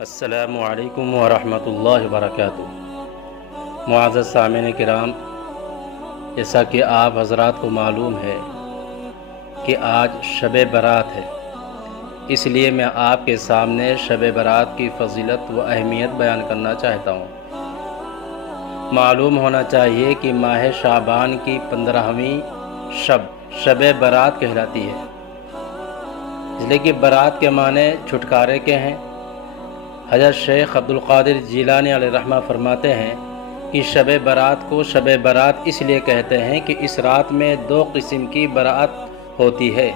السلام علیکم ورحمۃ اللہ وبرکاتہ۔ معزز سامعین کرام، جیسا کہ آپ حضرات کو معلوم ہے کہ آج شب برات ہے، اس لیے میں آپ کے سامنے شب برات کی فضیلت و اہمیت بیان کرنا چاہتا ہوں۔ معلوم ہونا چاہیے کہ ماہ شعبان کی 15ویں شب برات کہلاتی ہے، اس لیے کہ برات کے معنی چھٹکارے کے ہیں۔ حضرت شیخ عبدالقادر جیلانی علیہ رحمہ فرماتے ہیں کہ شب برات کو شب برات اس لیے کہتے ہیں کہ اس رات میں 2 قسم کی برات ہوتی ہے۔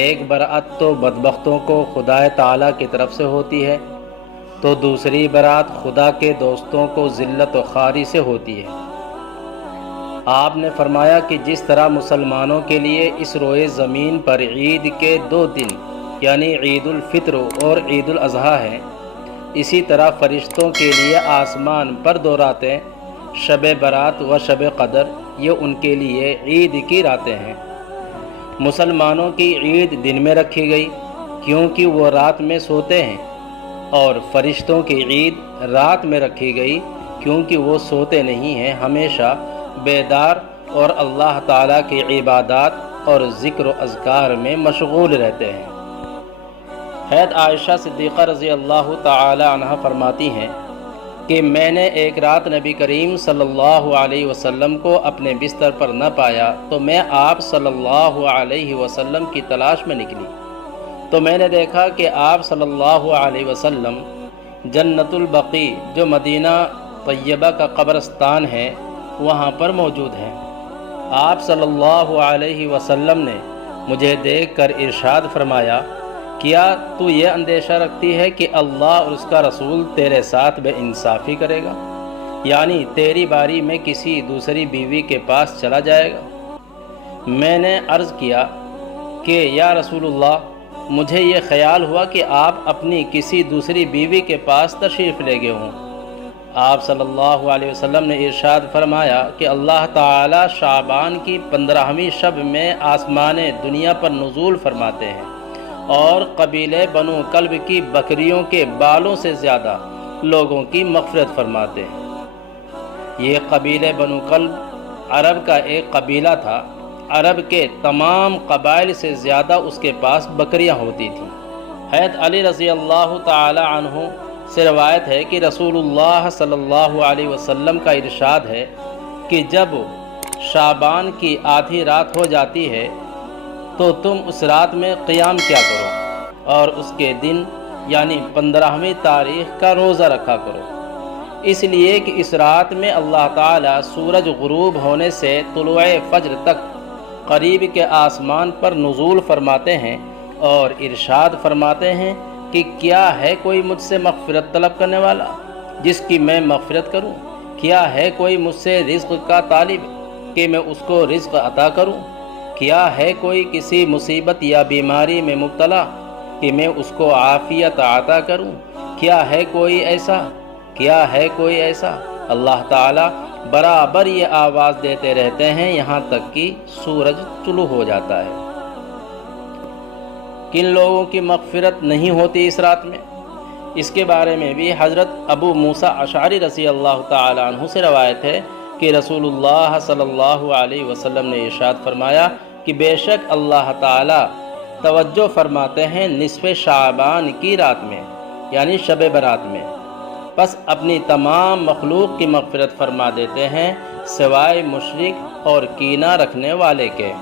ایک برات تو بدبختوں کو خدا تعالیٰ کی طرف سے ہوتی ہے، تو دوسری برات خدا کے دوستوں کو ذلت و خواری سے ہوتی ہے۔ آپ نے فرمایا کہ جس طرح مسلمانوں کے لیے اس روئے زمین پر عید کے 2 دن یعنی عید الفطر اور عید الاضحیٰ ہیں، اسی طرح فرشتوں کے لیے آسمان پر 2 راتیں شب برات و شب قدر، یہ ان کے لیے عید کی راتیں ہیں۔ مسلمانوں کی عید دن میں رکھی گئی کیونکہ وہ رات میں سوتے ہیں، اور فرشتوں کی عید رات میں رکھی گئی کیونکہ وہ سوتے نہیں ہیں، ہمیشہ بیدار اور اللہ تعالیٰ کی عبادات اور ذکر و اذکار میں مشغول رہتے ہیں۔ حضرت عائشہ صدیقہ رضی اللہ تعالی عنہ فرماتی ہیں کہ میں نے ایک رات نبی کریم صلی اللہ علیہ وسلم کو اپنے بستر پر نہ پایا، تو میں آپ صلی اللہ علیہ وسلم کی تلاش میں نکلی، تو میں نے دیکھا کہ آپ صلی اللہ علیہ وسلم جنت البقیع جو مدینہ طیبہ کا قبرستان ہے وہاں پر موجود ہیں۔ آپ صلی اللہ علیہ وسلم نے مجھے دیکھ کر ارشاد فرمایا، کیا تو یہ اندیشہ رکھتی ہے کہ اللہ اور اس کا رسول تیرے ساتھ بے انصافی کرے گا، یعنی تیری باری میں کسی دوسری بیوی کے پاس چلا جائے گا؟ میں نے عرض کیا کہ یا رسول اللہ، مجھے یہ خیال ہوا کہ آپ اپنی کسی دوسری بیوی کے پاس تشریف لے گئے ہوں۔ آپ صلی اللہ علیہ وسلم نے ارشاد فرمایا کہ اللہ تعالی شعبان کی 15ویں شب میں آسمان دنیا پر نزول فرماتے ہیں اور قبیلہ بنو کلب کی بکریوں کے بالوں سے زیادہ لوگوں کی مغفرت فرماتے ہیں۔ یہ قبیلہ بنو کلب عرب کا ایک قبیلہ تھا، عرب کے تمام قبائل سے زیادہ اس کے پاس بکریاں ہوتی تھیں۔ حضرت علی رضی اللہ تعالی عنہ سے روایت ہے کہ رسول اللہ صلی اللہ علیہ وسلم کا ارشاد ہے کہ جب شعبان کی آدھی رات ہو جاتی ہے تو تم اس رات میں قیام کیا کرو اور اس کے دن یعنی 15ویں تاریخ کا روزہ رکھا کرو، اس لیے کہ اس رات میں اللہ تعالیٰ سورج غروب ہونے سے طلوع فجر تک قریب کے آسمان پر نزول فرماتے ہیں اور ارشاد فرماتے ہیں کہ کیا ہے کوئی مجھ سے مغفرت طلب کرنے والا جس کی میں مغفرت کروں؟ کیا ہے کوئی مجھ سے رزق کا طالب کہ میں اس کو رزق عطا کروں؟ کیا ہے کوئی کسی مصیبت یا بیماری میں مبتلا کہ میں اس کو عافیت عطا کروں؟ کیا ہے کوئی ایسا؟ اللہ تعالیٰ برابر یہ آواز دیتے رہتے ہیں یہاں تک کہ سورج طلوع ہو جاتا ہے۔ کن لوگوں کی مغفرت نہیں ہوتی اس رات میں؟ اس کے بارے میں بھی حضرت ابو موسیٰ اشعری رضی اللہ تعالی عنہ سے روایت ہے کہ رسول اللہ صلی اللہ علیہ وسلم نے ارشاد فرمایا کہ بے شک اللہ تعالی توجہ فرماتے ہیں نصف شعبان کی رات میں یعنی شب برات میں، پس اپنی تمام مخلوق کی مغفرت فرما دیتے ہیں سوائے مشرک اور کینہ رکھنے والے کے۔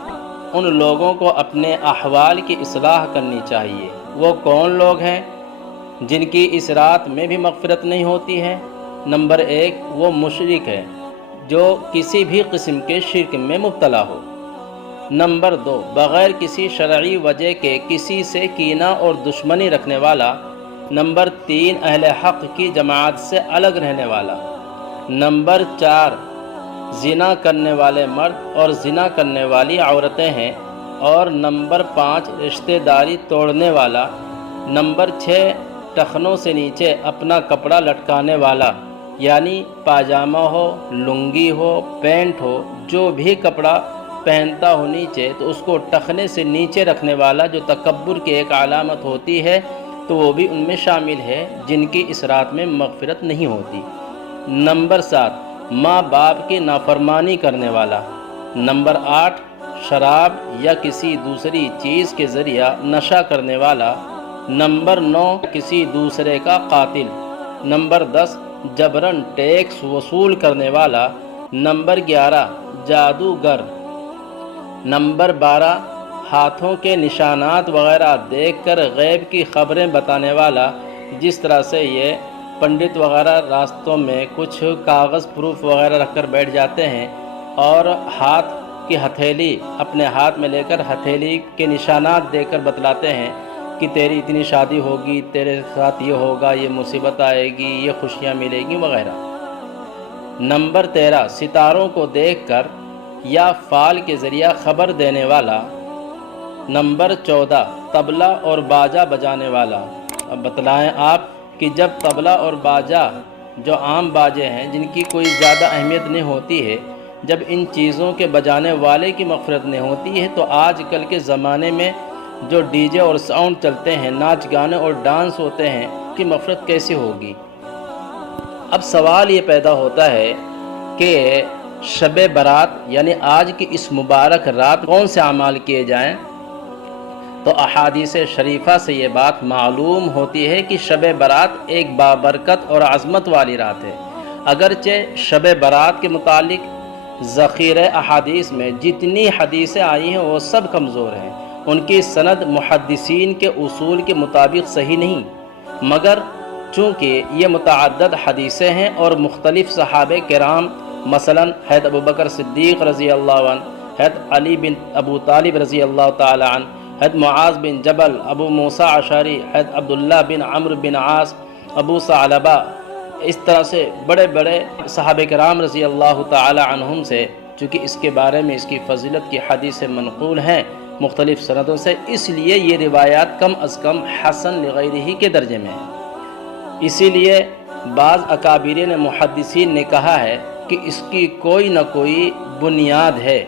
ان لوگوں کو اپنے احوال کی اصلاح کرنی چاہیے۔ وہ کون لوگ ہیں جن کی اس رات میں بھی مغفرت نہیں ہوتی ہے؟ نمبر 1 وہ مشرک ہے جو کسی بھی قسم کے شرک میں مبتلا ہو۔ نمبر 2 بغیر کسی شرعی وجہ کے کسی سے کینہ اور دشمنی رکھنے والا۔ نمبر 3 اہل حق کی جماعت سے الگ رہنے والا۔ نمبر 4 زنا کرنے والے مرد اور زنا کرنے والی عورتیں ہیں، اور نمبر 5 رشتہ داری توڑنے والا۔ نمبر 6 ٹخنوں سے نیچے اپنا کپڑا لٹکانے والا، یعنی پاجامہ ہو، لنگی ہو، پینٹ ہو، جو بھی کپڑا پہنتا ہو نیچے تو اس کو ٹخنے سے نیچے رکھنے والا، جو تکبر کی ایک علامت ہوتی ہے، تو وہ بھی ان میں شامل ہے جن کی اس رات میں مغفرت نہیں ہوتی۔ نمبر 7 ماں باپ کی نافرمانی کرنے والا۔ نمبر 8 شراب یا کسی دوسری چیز کے ذریعہ نشہ کرنے والا۔ نمبر 9 کسی دوسرے کا قاتل۔ نمبر 10 جبراً ٹیکس وصول کرنے والا۔ نمبر 11 جادوگر۔ نمبر 12 ہاتھوں کے نشانات وغیرہ دیکھ کر غیب کی خبریں بتانے والا، جس طرح سے یہ پنڈت وغیرہ راستوں میں کچھ کاغذ پروف وغیرہ رکھ کر بیٹھ جاتے ہیں اور ہاتھ کی ہتھیلی اپنے ہاتھ میں لے کر ہتھیلی کے نشانات دیکھ کر بتلاتے ہیں کہ تیری اتنی شادی ہوگی، تیرے ساتھ یہ ہوگا، یہ مصیبت آئے گی، یہ خوشیاں ملے گی وغیرہ۔ نمبر 13 ستاروں کو دیکھ کر یا فال کے ذریعہ خبر دینے والا۔ نمبر 14 طبلہ اور باجا بجانے والا۔ اب بتلائیں آپ کہ جب طبلہ اور باجا جو عام باجے ہیں جن کی کوئی زیادہ اہمیت نہیں ہوتی ہے، جب ان چیزوں کے بجانے والے کی مغفرت نہیں ہوتی ہے تو آج کل کے زمانے میں جو ڈی جے اور ساؤنڈ چلتے ہیں، ناچ گانے اور ڈانس ہوتے ہیں، کی مغفرت کیسے ہوگی؟ اب سوال یہ پیدا ہوتا ہے کہ شب برات یعنی آج کی اس مبارک رات کون سے اعمال کیے جائیں؟ تو احادیث شریفہ سے یہ بات معلوم ہوتی ہے کہ شب برات ایک بابرکت اور عظمت والی رات ہے۔ اگرچہ شب برات کے متعلق ذخیرہ احادیث میں جتنی حدیثیں آئی ہیں وہ سب کمزور ہیں، ان کی سند محدثین کے اصول کے مطابق صحیح نہیں، مگر چونکہ یہ متعدد حدیثیں ہیں اور مختلف صحابہ کرام مثلا حضرت ابوبکر صدیق رضی اللہ عنہ، حضرت علی بن ابو طالب رضی اللہ تعالی عنہ، حضرت معاذ بن جبل، ابو موسیٰ اشعری، حضرت عبداللہ بن عمرو بن عاص، ابو ثعلبہ، اس طرح سے بڑے بڑے صحابہ کرام رضی اللہ تعالی عنہم سے، چونکہ اس کے بارے میں اس کی فضیلت کی حدیثیں منقول ہیں مختلف سندوں سے، اس لیے یہ روایات کم از کم حسن لغیرہ کے درجے میں ہیں۔ اسی لیے بعض اکابرین محدثین نے کہا ہے کہ اس کی کوئی نہ کوئی بنیاد ہے۔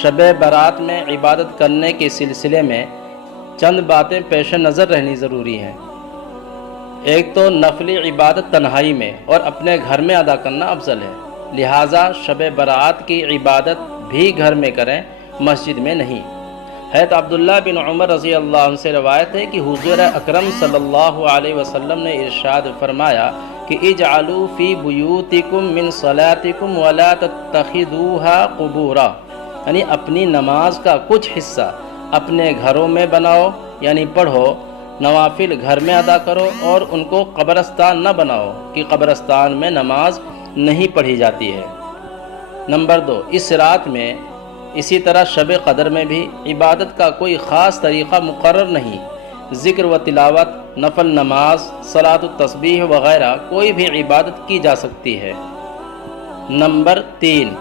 شب برات میں عبادت کرنے کے سلسلے میں چند باتیں پیش نظر رہنی ضروری ہیں۔ ایک تو نفلی عبادت تنہائی میں اور اپنے گھر میں ادا کرنا افضل ہے، لہٰذا شب برات کی عبادت بھی گھر میں کریں، مسجد میں نہیں۔ حضرت عبداللہ بن عمر رضی اللہ عنہ سے روایت ہے کہ حضور اکرم صلی اللہ علیہ وسلم نے ارشاد فرمایا کہ اجعلوا فی بیوتکم من صلاتکم ولا تتخذوها قبورا، یعنی اپنی نماز کا کچھ حصہ اپنے گھروں میں بناؤ، یعنی پڑھو، نوافل گھر میں ادا کرو اور ان کو قبرستان نہ بناؤ کہ قبرستان میں نماز نہیں پڑھی جاتی ہے۔ نمبر 2 اس رات میں اسی طرح شب قدر میں بھی عبادت کا کوئی خاص طریقہ مقرر نہیں، ذکر و تلاوت، نفل نماز، صلاۃ التسبیح وغیرہ کوئی بھی عبادت کی جا سکتی ہے۔ نمبر 3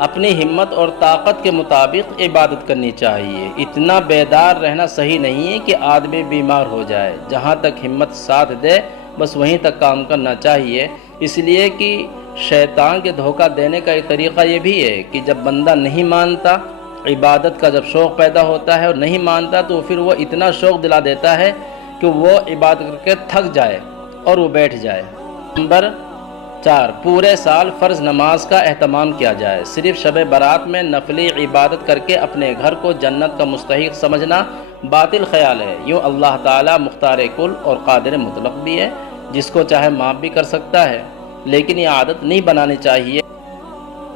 اپنی ہمت اور طاقت کے مطابق عبادت کرنی چاہیے، اتنا بیدار رہنا صحیح نہیں ہے کہ آدمی بیمار ہو جائے، جہاں تک ہمت ساتھ دے بس وہیں تک کام کرنا چاہیے، اس لیے کہ شیطان کے دھوکہ دینے کا ایک طریقہ یہ بھی ہے کہ جب بندہ نہیں مانتا، عبادت کا جب شوق پیدا ہوتا ہے اور نہیں مانتا تو پھر وہ اتنا شوق دلا دیتا ہے کہ وہ عبادت کر کے تھک جائے اور وہ بیٹھ جائے۔ نمبر 4 پورے سال فرض نماز کا اہتمام کیا جائے، صرف شب برات میں نفلی عبادت کر کے اپنے گھر کو جنت کا مستحق سمجھنا باطل خیال ہے۔ یوں اللہ تعالیٰ مختار کل اور قادر مطلق بھی ہے، جس کو چاہے معاف بھی کر سکتا ہے، لیکن یہ عادت نہیں بنانی چاہیے۔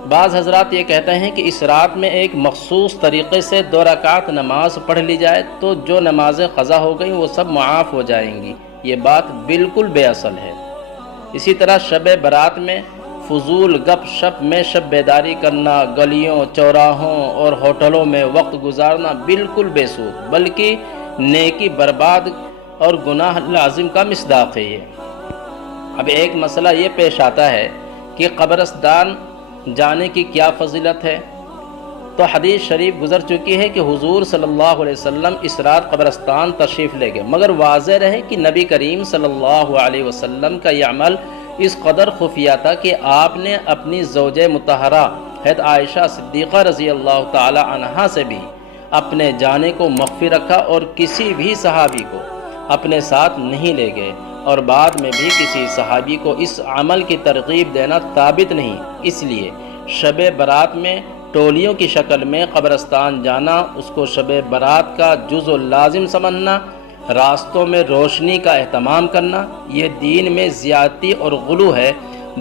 بعض حضرات یہ کہتے ہیں کہ اس رات میں ایک مخصوص طریقے سے 2 رکعت نماز پڑھ لی جائے تو جو نمازیں قضا ہو گئیں وہ سب معاف ہو جائیں گی، یہ بات بالکل بے اصل ہے۔ اسی طرح شب برات میں فضول گپ شپ میں شب بیداری کرنا، گلیوں، چوراہوں اور ہوٹلوں میں وقت گزارنا بالکل بے سود، بلکہ نیکی برباد اور گناہ لازم کا مصداق ہے یہ۔ اب ایک مسئلہ یہ پیش آتا ہے کہ قبرستان جانے کی کیا فضیلت ہے؟ تو حدیث شریف گزر چکی ہے کہ حضور صلی اللہ علیہ وسلم اس رات قبرستان تشریف لے گئے، مگر واضح رہے کہ نبی کریم صلی اللہ علیہ وسلم کا یہ عمل اس قدر خفیہ تھا کہ آپ نے اپنی زوجہ مطہرہ حضرت عائشہ صدیقہ رضی اللہ تعالی عنہا سے بھی اپنے جانے کو مخفی رکھا اور کسی بھی صحابی کو اپنے ساتھ نہیں لے گئے، اور بعد میں بھی کسی صحابی کو اس عمل کی ترغیب دینا ثابت نہیں۔ اس لیے شب برات میں ٹولیوں کی شکل میں قبرستان جانا، اس کو شب برات کا جزء لازم سمجھنا، راستوں میں روشنی کا اہتمام کرنا، یہ دین میں زیادتی اور غلو ہے۔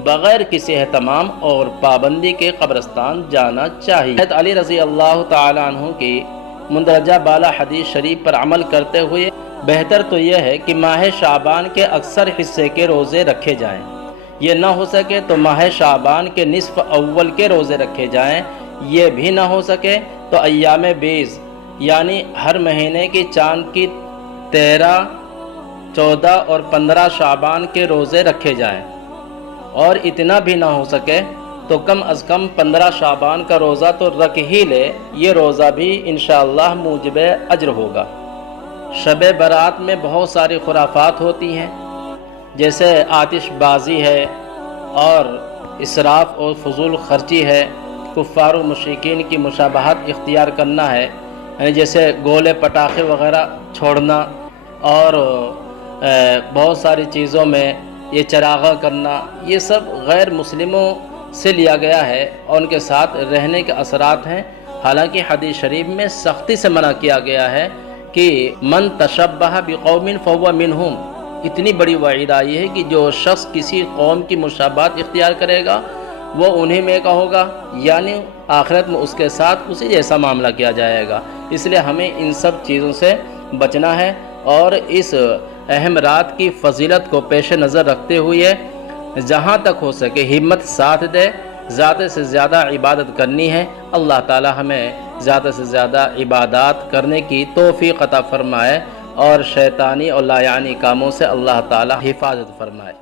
بغیر کسی اہتمام اور پابندی کے قبرستان جانا چاہیے۔ حضرت علی رضی اللہ تعالیٰ عنہ کی مندرجہ بالا حدیث شریف پر عمل کرتے ہوئے بہتر تو یہ ہے کہ ماہ شعبان کے اکثر حصے کے روزے رکھے جائیں، یہ نہ ہو سکے تو ماہ شعبان کے نصف اول کے روزے رکھے جائیں، یہ بھی نہ ہو سکے تو ایام بیض یعنی ہر مہینے کی چاند کی 13، 14 اور 15 شعبان کے روزے رکھے جائیں، اور اتنا بھی نہ ہو سکے تو کم از کم 15 شعبان کا روزہ تو رکھ ہی لے، یہ روزہ بھی انشاءاللہ موجب اجر ہوگا۔ شب برات میں بہت ساری خرافات ہوتی ہیں، جیسے آتش بازی ہے اور اسراف اور فضول خرچی ہے، کفار و مشرکین کی مشابہت اختیار کرنا ہے، یعنی جیسے گولے پٹاخے وغیرہ چھوڑنا، اور بہت ساری چیزوں میں یہ چراغاں کرنا، یہ سب غیر مسلموں سے لیا گیا ہے اور ان کے ساتھ رہنے کے اثرات ہیں۔ حالانکہ حدیث شریف میں سختی سے منع کیا گیا ہے کہ من تشبہ بقوم فہو منہم، اتنی بڑی وعید آئی ہے کہ جو شخص کسی قوم کی مشابہت اختیار کرے گا وہ انہی میں کا ہوگا، یعنی آخرت میں اس کے ساتھ اسی جیسا معاملہ کیا جائے گا۔ اس لیے ہمیں ان سب چیزوں سے بچنا ہے، اور اس اہم رات کی فضیلت کو پیش نظر رکھتے ہوئے جہاں تک ہو سکے ہمت ساتھ دے، زیادہ سے زیادہ عبادت کرنی ہے۔ اللہ تعالی ہمیں زیادہ سے زیادہ عبادات کرنے کی توفیق عطا فرمائے، اور شیطانی اور لایعنی کاموں سے اللہ تعالی حفاظت فرمائے۔